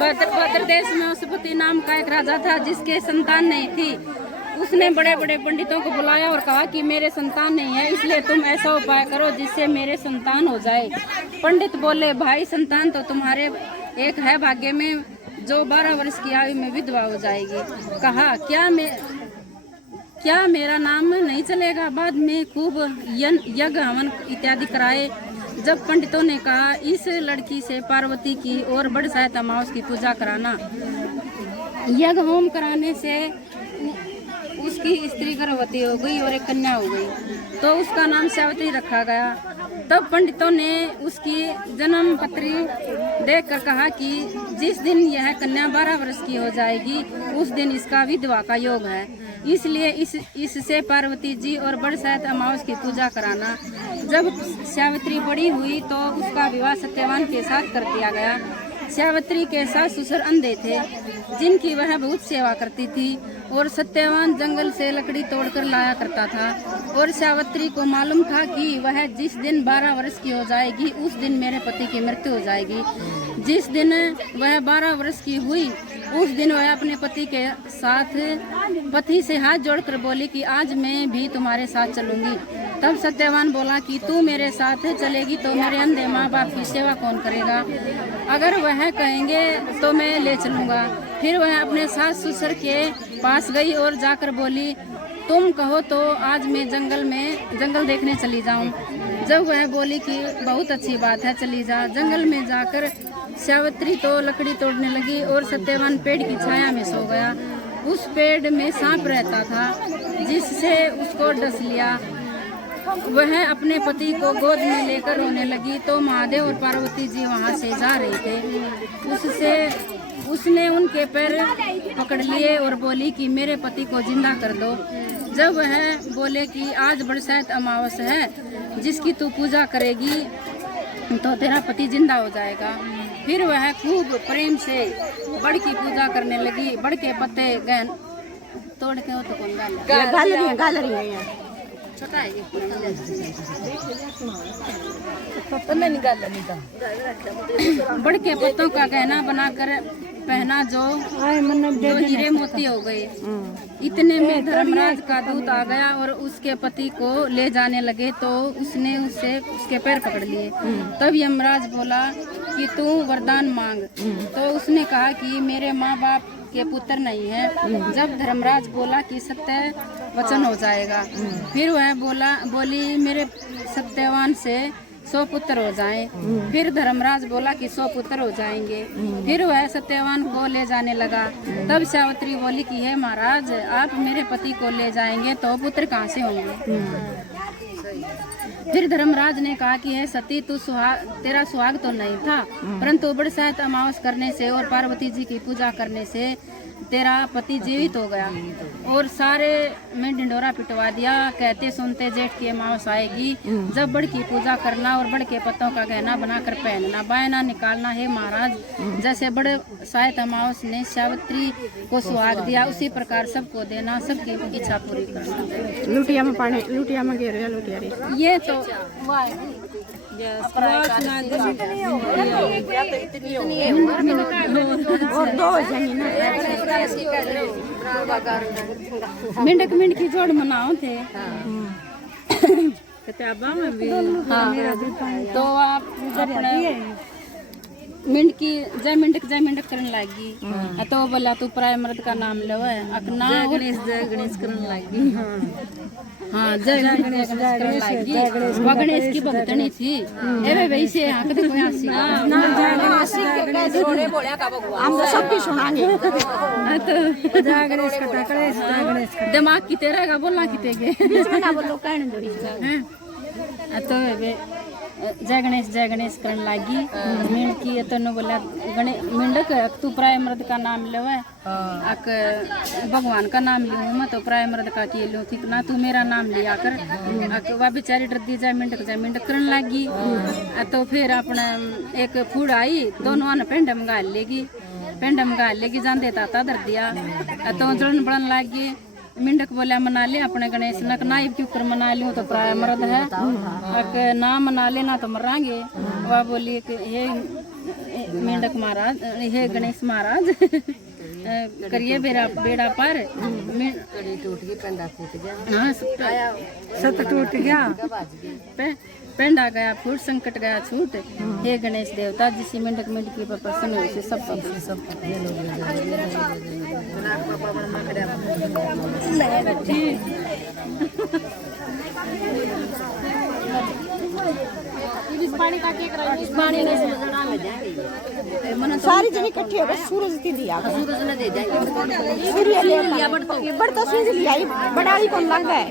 भद्र देश में उसपति नाम का एक राजा था जिसके संतान नहीं थी। उसने बड़े बड़े पंडितों को बुलाया और कहा कि मेरे संतान नहीं है, इसलिए तुम ऐसा उपाय करो जिससे मेरे संतान हो जाए। पंडित बोले, भाई संतान तो तुम्हारे एक है भाग्य में, जो 12 वर्ष की आयु में विधवा हो जाएगी। कहा, क्या मेरा नाम नहीं चलेगा? बाद में खूब यज्ञ हवन इत्यादि कराए। जब पंडितों ने कहा, इस लड़की से पार्वती की और बड़ शायद अमावस की पूजा कराना। यज्ञ होम कराने से उसकी स्त्री गर्भवती हो गई और एक कन्या हो गई, तो उसका नाम सावित्री रखा गया। तब पंडितों ने उसकी जन्म पत्री देखकर कहा कि जिस दिन यह कन्या 12 वर्ष की हो जाएगी उस दिन इसका विधवा का योग है, इसलिए इससे पार्वती जी और बड़ शायद अमावस की पूजा कराना। जब सावित्री बड़ी हुई तो उसका विवाह सत्यवान के साथ कर दिया गया। सावित्री के सास ससुर अंधे थे, जिनकी वह बहुत सेवा करती थी, और सत्यवान जंगल से लकड़ी तोड़कर लाया करता था। और सावित्री को मालूम था कि वह जिस दिन 12 वर्ष की हो जाएगी उस दिन मेरे पति की मृत्यु हो जाएगी। जिस दिन वह 12 वर्ष की हुई उस दिन वह अपने पति के साथ पति से हाथ जोड़कर बोली कि आज मैं भी तुम्हारे साथ चलूंगी। तब सत्यवान बोला कि तू मेरे साथ चलेगी तो मेरे अंधे माँ बाप की सेवा कौन करेगा? अगर वह कहेंगे तो मैं ले चलूंगा। फिर वह अपने सास ससुर के पास गई और जाकर बोली, तुम कहो तो आज मैं जंगल देखने चली जाऊं। जब वह बोली कि बहुत अच्छी बात है, चली जा। जंगल में जाकर सावित्री तो लकड़ी तोड़ने लगी और सत्यवान पेड़ की छाया में सो गया। उस पेड़ में सांप रहता था जिससे उसको डस लिया। वह अपने पति को गोद में लेकर रोने लगी तो महादेव और पार्वती जी वहां से जा रहे थे। उसने उनके पैर पकड़ लिए और बोली कि मेरे पति को जिंदा कर दो। जब वह बोले कि आज बरसात अमावस है जिसकी तू पूजा करेगी तो तेरा पति जिंदा हो जाएगा। फिर वह खूब प्रेम से बड़ की पूजा करने लगी। बड़ के पत्ते गहन तोड़ के हो तो कौन गाल छोटा है बड़ के पत्तों का गहना बनाकर पहना जो हीरे मोती हो गए। इतने में धर्मराज का दूत आ गया और उसके पति को ले जाने लगे तो उसने उसके पैर पकड़ लिए। तब यमराज बोला कि तू वरदान मांग। तो उसने कहा कि मेरे माँ बाप के पुत्र नहीं है। जब धर्मराज बोला कि सत्य वचन हो जाएगा। फिर वह बोली मेरे सत्यवान से 100 पुत्र हो जाएं। फिर धर्मराज बोला कि 100 पुत्र हो जाएंगे। फिर वह सत्यवान को ले जाने लगा। तब सावित्री बोली कि हे महाराज, आप मेरे पति को ले जाएंगे तो पुत्र कहाँ से होंगे? फिर धर्मराज ने कहा कि हे सती, तेरा सुहाग तो नहीं था, परंतु बरसात अमावस करने से और पार्वती जी की पूजा करने से तेरा पति जीवित हो गया। और सारे में ढिंडोरा पिटवा दिया, कहते सुनते जेठ की अमावस आएगी जब बड़ की पूजा करना और बड़ के पत्तों का गहना बनाकर पहनना, बायना निकालना। है महाराज, जैसे बड़ शायद अमावस ने सावित्री को सुहाग दिया उसी प्रकार सबको देना, सबकी इच्छा पूरी करना। लुटिया में पानी, लुटिया में गिर लुटिया ये तो मिनट मिनट की जोड़ मनाओ थे। किताबा में भी तो आप अपने मिंट की जय मिंट करने लगी। तो बोला तू प्राय मर्द का नाम लो अपना गणेश करने लगी। हाँ, जय गणेश करने लगी। वो गणेश की भक्तनी थी। एवे वैसे यहाँ के कोई हंसी हम तो सब भी सुनाएंगे। जय गणेश का गणेश दिमाग की तेरा का बोलना किते के बोलो कहने जोड़ी तो जय गणेश करने लगी। मीण की तो न बोला मिंडक तू प्राय मर्द का नाम ले अक भगवान का नाम लूँ मैं तो प्राय मर्द का की लूँ, ठीक ना? तू मेरा नाम लिया कर। वह बेचारी डरती जय मिंडक करने लगी। तो फिर अपना एक फूड आई, दोनों ने पेंड मंगा लेगी जान देता था दर दिया। तो जलन बढ़न लगी। मिंडक बोला मना ले अपने गणेश नक नाइब क्यों कर मना लूँ तो प्राय मर्द है, ना मना लेना तो मरांगे। वह बोली कि मेंढक महाराज हे गणेश महाराज करिए बेड़ा पर टूट गई, पंडा फूट गया, हाँ सत टूट गया, पेंडा गया फूट, संकट गया छूट। हे गणेश देवता जिस मेंढक मेंढकी पर प्रसन्न हुए से सब सारी जनी इकट्ठी हो गए, सूरज ती दिया, सूरज ने दे देंगे, सूर्य ले बढ़ता सूरज लिया, बड़ा ही कौन लग है।